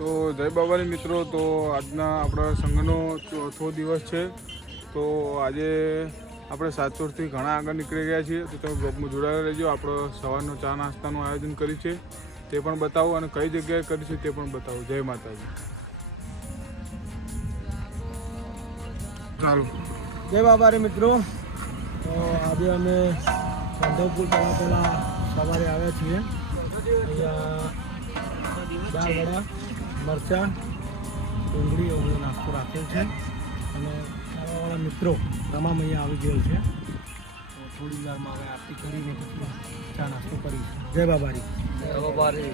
તો જય બાબાની મિત્રો, તો આજના આપણા સંઘનો ચોથો દિવસ છે. તો આજે આપણે સાતસોરથી ઘણા આગળ નીકળી ગયા છીએ. તો તમે બ્લોગમાં જોડાયેલા રહેજો. આપણે સવારનો ચા નાસ્તાનું આયોજન કર્યું છે તે પણ બતાવું અને કઈ જગ્યાએ કર્યું છે તે પણ બતાવું. જય માતાજી. ચાલો જય બાબા રે મિત્રો. તો આજે અમે સંધવપુર પહેલાં સવારે આવ્યા છીએ. અહીંયા દાળ વડા, મરચાં, ડુંગળી એવો નાસ્તો રાખેલ છે અને સારાવાળા મિત્રો તમામ અહીંયા આવી ગયેલ છે. તો થોડી વારમાં હવે આરતી કરીને પછી ચા નાસ્તો કરીશું. જય બાબારી. જય બાબારી.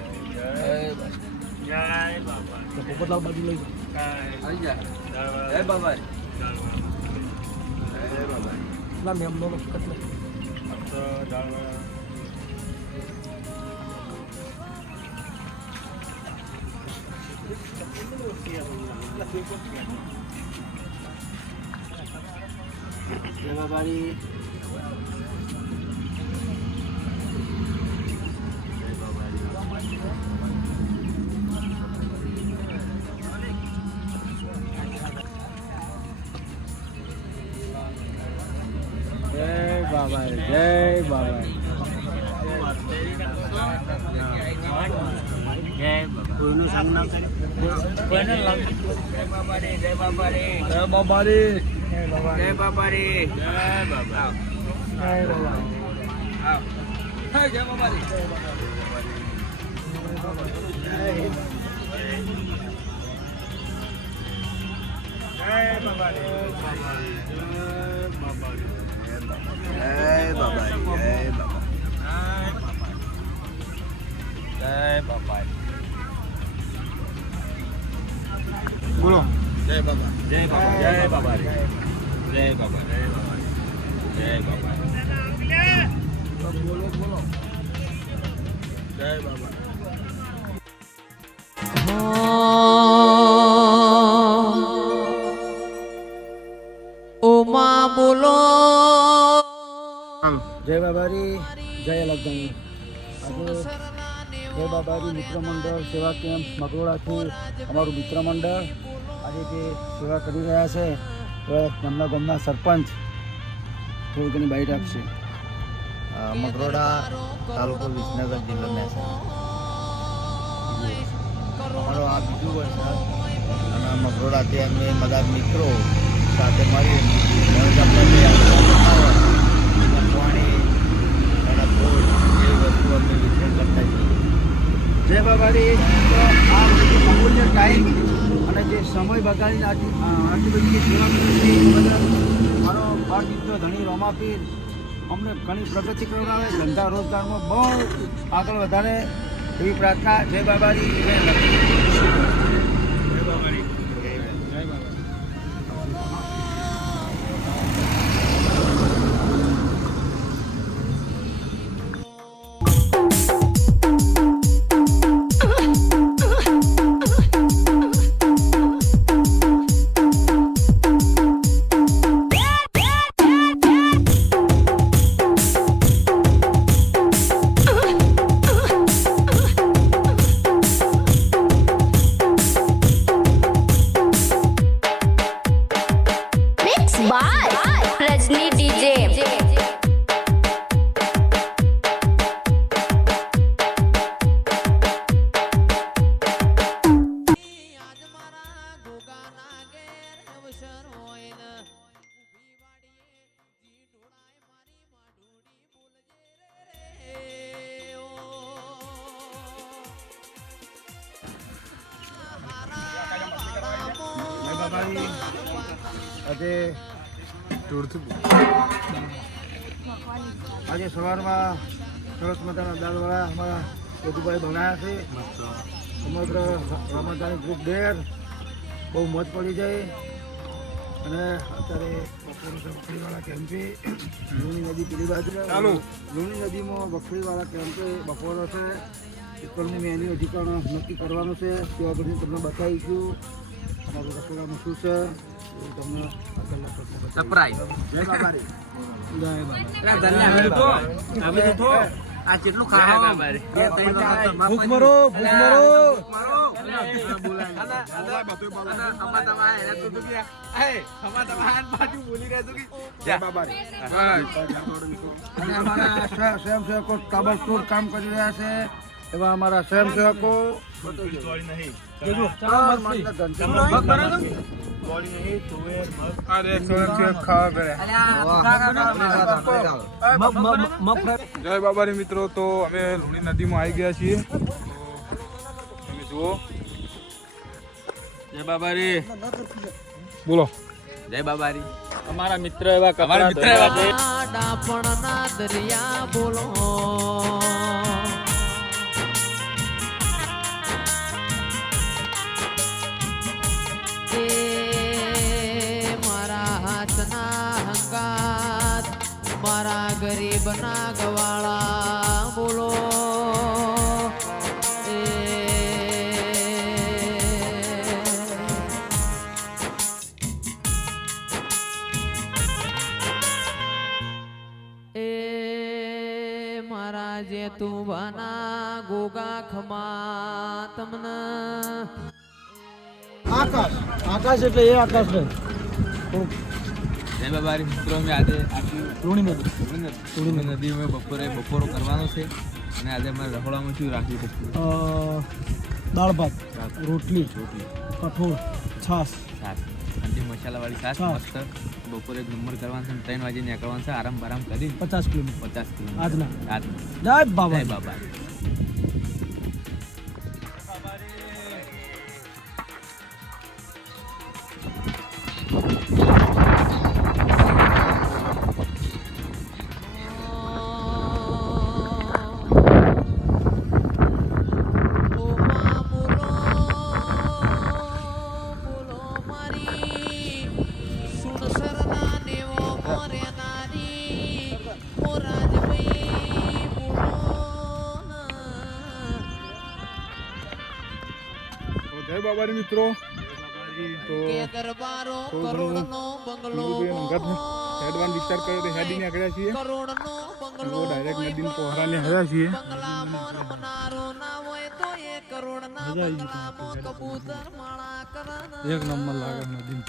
જય બાબા. તો પોપટલાલ બાજુ લઈ આવી જાય. જય બાબારી. ના મેમનો વખત નથી. જય બાબારી. જય બાબા. કોઈનું સંગ ના કરે. કોઈને લાગ. જય બાબા રે. જય બાબા રે. જય બાબા રે. જય બાબા રે. જય બાબા. જય બાબા. હા જય બાબા રે. જય બાબા. બોલો. જય બાબા. જય બાબા. જય બાબા. જય બાબા. જય બાબા. બોલો બોલો. જય બાબા. ઓમા બોલો. જય બાબારી. જય લગન. આજે જય બાબારી મિત્ર મંડળ સેવા કેમ્પ મગરોડાથી અમારું મિત્ર મંડળ આજે જે સેવા કરી રહ્યા છે તેમના ગામના સરપંચ થોડી ઘણી બાઈટ આપશે. મગરોડા તાલુકો વિસનગર જિલ્લો મહેસાણા. અમારો આ બીજું વર્ષ અને મગરોડાથી અમે બધા મિત્રો સાથે મળી પાણી અને ફૂલ એ વસ્તુ અમે વિતરણ કરતા છીએ. જય બાબારી. આ અમૂલ્ય ટાઈમ અને જે સમય બગાડીને આટલી બધી સેવા કરી મારો ભાગીતો ધણી રોમાપીર અમને ઘણી પ્રગતિ કરાવે, ધંધા રોજગારમાં બહુ આગળ વધારે એવી પ્રાર્થના. જય બાબારી. જય બાબારી. જય બાબારી. જય બાબા. આજે સવારમાં સરસ મજાના દાળવાળા અમારા યદુભાઈ બનાવ્યા છે. સમગ્ર રમતદાની ગ્રુપ ડેર બહુ મોજ પડી જાય. અને અત્યારે બખરીવાળા કેમ્પે લુણી નદી પેલી બાજુ લુણી નદીમાં બખરીવાળા કેમ્પે બપોર છે. ઉપરની મેન્યુ હજી પણ નક્કી કરવાનું છે. ત્યાં બધું તમને બતાવીશું અમારું રસોડામાં શું છે તમને સરપ્રાઈઝ. જય બાબારી. જય આ જેટલું ખાવા ભૂખ મરો. ભૂખ મરો. જય બાબારી. અને અમારા સ્વયંસેવકો તાબડતોડ કામ કરી રહ્યા છે એવા અમારા સ્વયંસેવકો અરે સ્વયંસેવક ખાવા કરે. જય બાબારી મિત્રો, તો અમે લુણી નદીમાં આવી ગયા છીએ. તો તમે જુઓ. જય બાબારી. બોલો. જય બાબારી. અમારા મિત્ર એવા અમારા મિત્ર એવા છે. ડાપણના દરિયા બોલો એ મારા હાથના હંગાત મારા ગરીબના ગવાળા બોલો મારા જે તું બના ગોગા ખમા તમને આકાશ એટલે એ આકાશ નહીં. જય બાબારી મિત્રો, અમે આજે લુણી નદીમાં બપોરો કરવાનો છે અને આજે અમારે રખોડામાં શું રાખ્યું છે? દાળ ભાત રોટલી કઠોળ છાશ ઠંડી મસાલાવાળી છાશ મસ્ત. બપોરે એક નંબર કરવાનો છે, 3 વાગે નીકળવાનું છે આરામ બારામ કરી 50 કિલોમીટર 50 કિલોમીટર આજના. આજના. જય બાબા. જય બાબારી. તો જય બાબારી મિત્રો. તો દરબારો થોડું કરોડનો બંગલો હેડવાન વિચાર કર્યો તો હેડી નીકળ્યા છીએ. કરોડનો બંગલો ડાયરેક્ટ નદીને પહોરાને હેડ્યા છીએ. બંગલામાં રમનારો ના હોય તો એ કરોડના બંગલામાં કબૂતર માળા કરે એક નંબર લાગે નદી.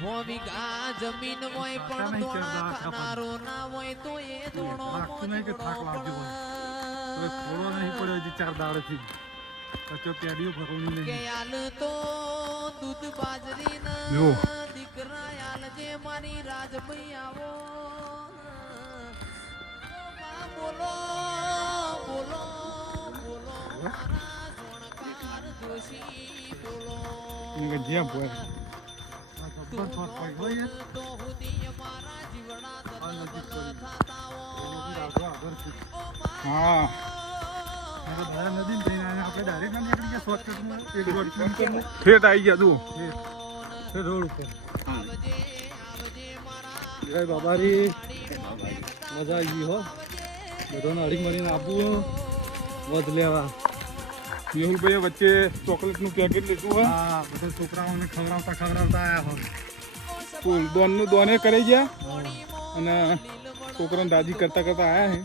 હો વીઘા જમીન હોય પણ દોણા ખાનારો ના હોય તો એ દોણો થોડો નહીં પડ્યો હજી 4 દાડેથી. કચો કેડીઓ ભરવાની કે નહીં. આલ તો દૂધ બાજરી જો. ના દીકરા આલ જે મારી રાજભાઈ આવો બોલો બોલો બોલો મારા સોણકાર જોશી બોલો જ્યાં બોય તો હુદી મારા જીવડા દર્દ થતા હા. ઠેઠ આવી ગયા તું રોડ ઉપર. જય બાબારી. મજા આવી ગઈ હો. બધાને હળી મળીને આપવું વધ લેવા. મેહુલભાઈ વચ્ચે ચોકલેટનું પેકેટ લીધું હોય. હા, બધા છોકરાઓને ખવડાવતા આયા હોય. ફૂલ દોનનું દોને કરી ગયા અને છોકરાને દાદી કરતા કરતા આયા હે.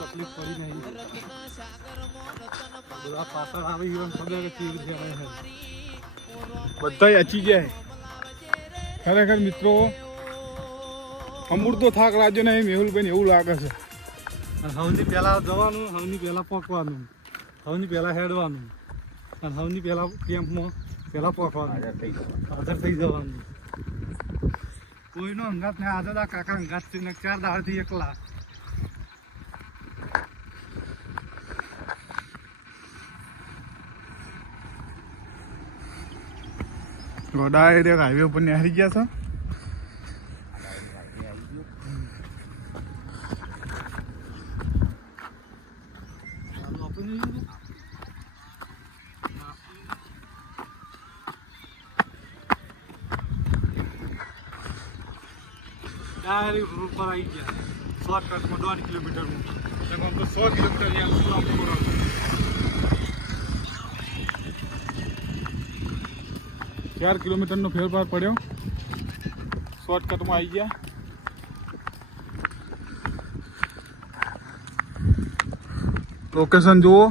તકલીફ પડી નહીં. બધા પાછળ આવી ગયો ખબર બધા અચી જાય. ખરેખર મિત્રો અમૂર્તો થાક લાગ્યો નહીં મેહુલભાઈ એવું લાગે છે. સૌથી પહેલા જવાનું, સૌથી પહેલા પકવાનું, સૌથી પહેલા હેડવાનું અને સૌથી પહેલા કેમ્પમાં પહેલા પકવાનું, હાજર થઈ જવાનું. કોઈનો અંગાત નહીં. આજે આ કાકા અંગાત છે ને 4 દાડથી એકલા. ડાયરેક્ટ હાઈવે ઉપર નીકળી ગયા છે. આ રોડ પર આવી ગયા શોર્ટકટમાં 1.5 કિલોમીટરમાં આમ તો 100 કિલોમીટર લાંબો રસ્તો 4 કિલોમીટરનો ફેરફાર પડ્યો શોર્ટકટમાં આવી ગયા લોકેશન જુઓ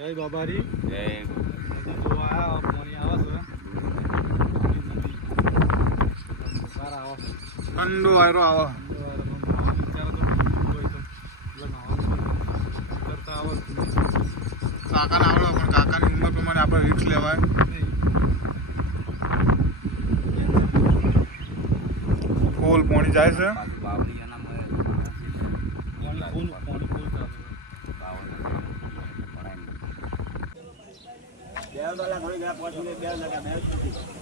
જય બાબારી જય જોવા પાણી આવે છે ઠંડો વાયરો આવે કાકાને આવડે પણ કાકાની ઉંમર પ્રમાણે આપણે રિસ્ક લેવાય ફૂલ પાણી જાય છે બે થોડી ગયા 5 મિનિટ 2 લગા 2